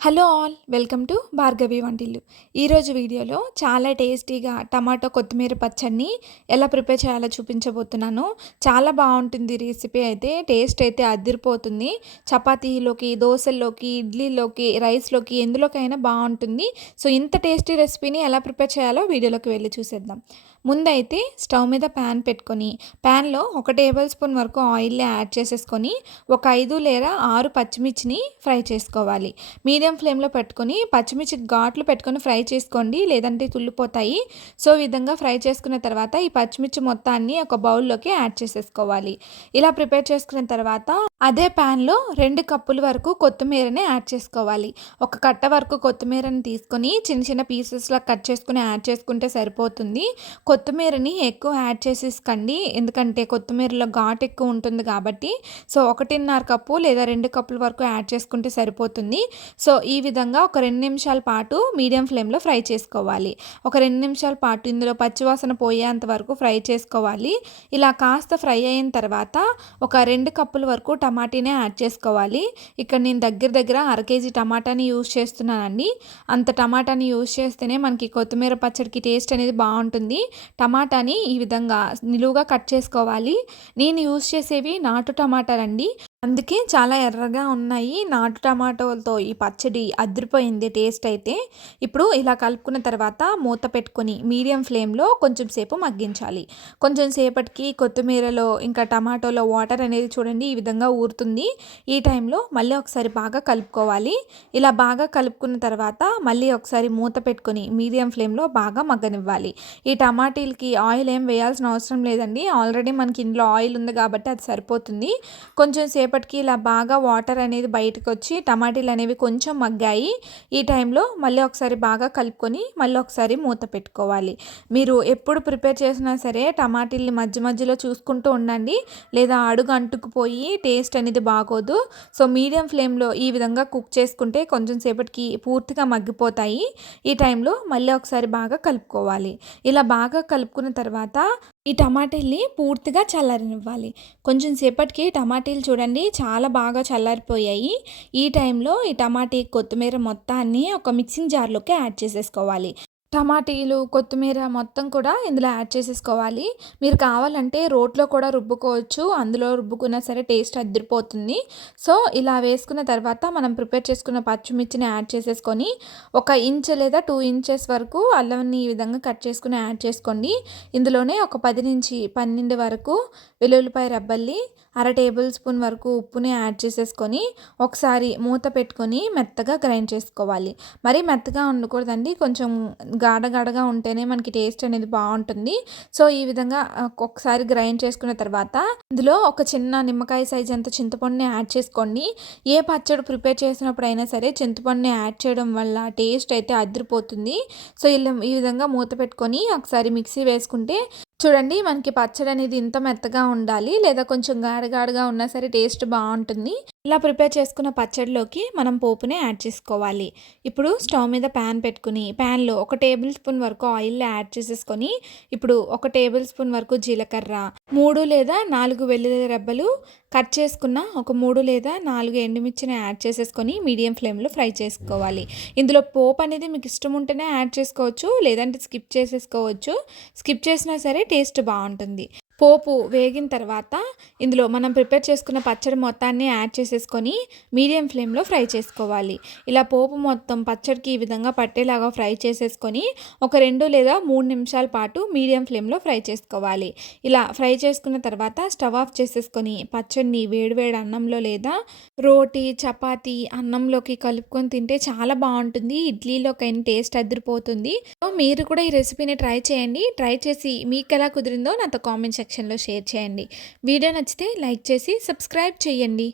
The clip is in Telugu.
Hello all welcome to Bhargavi Vantillu. ఈరోజు వీడియోలో చాలా టేస్టీగా టమాటో కొత్తిమీర పచ్చడిని ఎలా ప్రిపేర్ చేయాలో చూపించబోతున్నాను. చాలా బాగుంటుంది రెసిపీ అయితే, టేస్ట్ అయితే అదిరిపోతుంది. చపాతీలోకి, దోశల్లోకి, ఇడ్లీలోకి, రైస్లోకి ఎందులోకైనా బాగుంటుంది. సో ఇంత టేస్టీ రెసిపీని ఎలా ప్రిపేర్ చేయాలో వీడియోలోకి వెళ్ళి చూసేద్దాం. ముందైతే స్టవ్ మీద ప్యాన్ పెట్టుకొని, ప్యాన్లో 1 టేబుల్ స్పూన్ వరకు ఆయిల్ని యాడ్ చేసేసుకొని, ఒక 5 లేదా 6 పచ్చిమిర్చిని ఫ్రై చేసుకోవాలి. మీడియం ఫ్లేమ్లో పెట్టుకొని పచ్చిమిర్చి ఘాట్లు పెట్టుకొని ఫ్రై చేసుకోండి, లేదంటే తుల్లిపోతాయి. సో ఈ విధంగా ఫ్రై చేసుకున్న తర్వాత ఈ పచ్చిమిర్చి మొత్తాన్ని ఒక బౌల్లోకి యాడ్ చేసేసుకోవాలి. ఇలా ప్రిపేర్ చేసుకున్న తర్వాత అదే ప్యాన్లో 2 కప్పుల వరకు కొత్తిమీరని యాడ్ చేసుకోవాలి. ఒక కట్ట వరకు కొత్తిమీరని తీసుకొని చిన్న చిన్న పీసెస్లా కట్ చేసుకుని యాడ్ చేసుకుంటే సరిపోతుంది. కొత్తిమీరని ఎక్కువ యాడ్ చేసేసుకోండి, ఎందుకంటే కొత్తిమీరలో ఘాటు ఎక్కువ ఉంటుంది కాబట్టి. సో 1.5 కప్పు లేదా 2 కప్పుల వరకు యాడ్ చేసుకుంటే సరిపోతుంది. సో ఈ విధంగా ఒక 2 నిమిషాల పాటు మీడియం ఫ్లేమ్లో ఫ్రై చేసుకోవాలి. ఒక 2 నిమిషాల పాటు ఇందులో పచ్చివాసన పోయేంత వరకు ఫ్రై చేసుకోవాలి. ఇలా కాస్త ఫ్రై అయిన తర్వాత ఒక 2 కప్పుల వరకు టమాటీనే యాడ్ చేసుకోవాలి. ఇక్కడ నేను దగ్గర 1/2 కేజీ టమాటాని యూజ్ చేస్తున్నానండి. అంత టమాటాని యూజ్ చేస్తేనే మనకి కొత్తిమీర పచ్చడికి టేస్ట్ అనేది బాగుంటుంది. టమాటాని ఈ విధంగా నిలువుగా కట్ చేసుకోవాలి. నేను యూజ్ చేసేవి నాటు టమాటాలండి, అందుకే చాలా ఎర్రగా ఉన్నాయి. నాటు టమాటోలతో ఈ పచ్చడి అదిరిపోయింది టేస్ట్ అయితే. ఇప్పుడు ఇలా కలుపుకున్న తర్వాత మూత పెట్టుకొని మీడియం ఫ్లేమ్లో కొంచెం సేపు మగ్గించాలి. కొంచెం సేపటికి కొత్తిమీరలో ఇంకా టమాటోలో వాటర్ అనేది చూడండి ఈ విధంగా ఊరుతుంది. ఈ టైంలో మళ్ళీ ఒకసారి బాగా కలుపుకోవాలి. ఇలా బాగా కలుపుకున్న తర్వాత మళ్ళీ ఒకసారి మూత పెట్టుకొని మీడియం ఫ్లేమ్లో బాగా మగ్గనివ్వాలి. ఈ టమాటీలకి ఆయిల్ ఏం వేయాల్సిన అవసరం లేదండి, ఆల్రెడీ మనకి ఇందులో ఆయిల్ ఉంది కాబట్టి అది సరిపోతుంది. కొంచెం సేపటికి ఇలా బాగా వాటర్ అనేది బయటకు వచ్చి టమాటీలు అనేవి కొంచెం మగ్గాయి. ఈ టైంలో మళ్ళీ ఒకసారి బాగా కలుపుకొని మళ్ళీ ఒకసారి మూత పెట్టుకోవాలి. మీరు ఎప్పుడు ప్రిపేర్ చేసినా సరే టమాటీల్ని మధ్య మధ్యలో చూసుకుంటూ ఉండండి, లేదా అడుగు అంటుకుపోయి టేస్ట్ అనేది బాగోదు. సో మీడియం ఫ్లేమ్లో ఈ విధంగా కుక్ చేసుకుంటే కొంచెం సేపటికి పూర్తిగా మగ్గిపోతాయి. ఈ టైంలో మళ్ళీ ఒకసారి బాగా కలుపుకోవాలి. ఇలా బాగా కలుపుకున్న తర్వాత ఈ టమాటీల్ని పూర్తిగా చల్లారనివ్వాలి. కొంచెం సేపటికి టమాటీలు చూడండి చాలా బాగా చల్లారిపోయాయి. ఈ టైంలో ఈ టమాటీ కొత్తిమీర మొత్తాన్ని ఒక మిక్సింగ్ జార్లోకి యాడ్ చేసేసుకోవాలి. టమాటీలు, కొత్తిమీర మొత్తం కూడా ఇందులో యాడ్ చేసేసుకోవాలి. మీరు కావాలంటే రోట్లో కూడా రుబ్బుకోవచ్చు, అందులో రుబ్బుకున్నా సరే టేస్ట్ అదిరిపోతుంది. సో ఇలా వేసుకున్న తర్వాత మనం ప్రిపేర్ చేసుకున్న పచ్చిమిర్చిని యాడ్ చేసేసుకొని, 1 ఇంచ్ లేదా 2 ఇంచెస్ వరకు అల్లంని ఈ విధంగా కట్ చేసుకుని యాడ్ చేసుకోండి. ఇందులోనే ఒక 10 నుంచి 12 వరకు వెల్లుల్లిపాయ రబ్బల్లి, 1/2 టేబుల్ స్పూన్ వరకు ఉప్పుని యాడ్ చేసేసుకొని ఒకసారి మూత పెట్టుకొని మెత్తగా గ్రైండ్ చేసుకోవాలి. మరీ మెత్తగా ఉండకూడదండి, కొంచెం గాఢగా ఉంటేనే మనకి టేస్ట్ అనేది బాగుంటుంది. సో ఈ విధంగా ఒకసారి గ్రైండ్ చేసుకున్న తర్వాత ఇందులో ఒక చిన్న నిమ్మకాయ సైజ్ అంత చింతపండుని యాడ్ చేసుకోండి. ఏ పచ్చడి ప్రిపేర్ చేసినప్పుడు అయినా సరే చింతపండుని యాడ్ చేయడం వల్ల టేస్ట్ అయితే అదిరిపోతుంది. సో ఇలా ఈ విధంగా మూత పెట్టుకొని ఒకసారి మిక్సీ వేసుకుంటే చూడండి మనకి పచ్చడి అనేది ఇంత మెత్తగా ఉండాలి, లేదా కొంచెం గాఢగా ఉన్నా సరే టేస్ట్ బాగుంటుంది. ఇలా ప్రిపేర్ చేసుకున్న పచ్చడిలోకి మనం పోపుని యాడ్ చేసుకోవాలి. ఇప్పుడు స్టవ్ మీద ప్యాన్ పెట్టుకుని ప్యాన్లో 1 టేబుల్ స్పూన్ వరకు ఆయిల్ యాడ్ చేసేసుకొని, ఇప్పుడు 1 టేబుల్ స్పూన్ వరకు జీలకర్ర, 3 లేదా 4 వెల్లుల్లి రెబ్బలు, కట్ చేసుకున్న ఒక 3 లేదా 4 ఎండుమిర్చిని యాడ్ చేసేసుకొని మీడియం ఫ్లేమ్లో ఫ్రై చేసుకోవాలి. ఇందులో పోపు అనేది మీకు ఇష్టం ఉంటేనే యాడ్ చేసుకోవచ్చు, లేదంటే స్కిప్ చేసేసుకోవచ్చు. స్కిప్ చేసినా సరే టేస్ట్ బాగుంటుంది. పోపు వేగిన తర్వాత ఇందులో మనం ప్రిపేర్ చేసుకున్న పచ్చడి మొత్తాన్ని యాడ్ చేసేసుకొని మీడియం ఫ్లేమ్లో ఫ్రై చేసుకోవాలి. ఇలా పోపు మొత్తం పచ్చడికి ఈ విధంగా పట్టేలాగా ఫ్రై చేసేసుకొని ఒక 2 లేదా 3 నిమిషాల పాటు మీడియం ఫ్లేమ్లో ఫ్రై చేసుకోవాలి. ఇలా ఫ్రై చేసుకున్న తర్వాత స్టవ్ ఆఫ్ చేసేసుకొని పచ్చడిని వేడివేడి అన్నంలో లేదా రోటీ, చపాతీ, అన్నంలోకి కలుపుకొని తింటే చాలా బాగుంటుంది. ఇడ్లీలోకైనా టేస్ట్ అదిరిపోతుంది. సో మీరు కూడా ఈ రెసిపీని ట్రై చేయండి. ట్రై చేసి మీకు ఎలా కుదిరిందో నాతో కామెంట్ సెక్షన్లో షేర్ చేయండి. వీడియో నచ్చితే లైక్ చేసి సబ్స్క్రైబ్ చేయండి.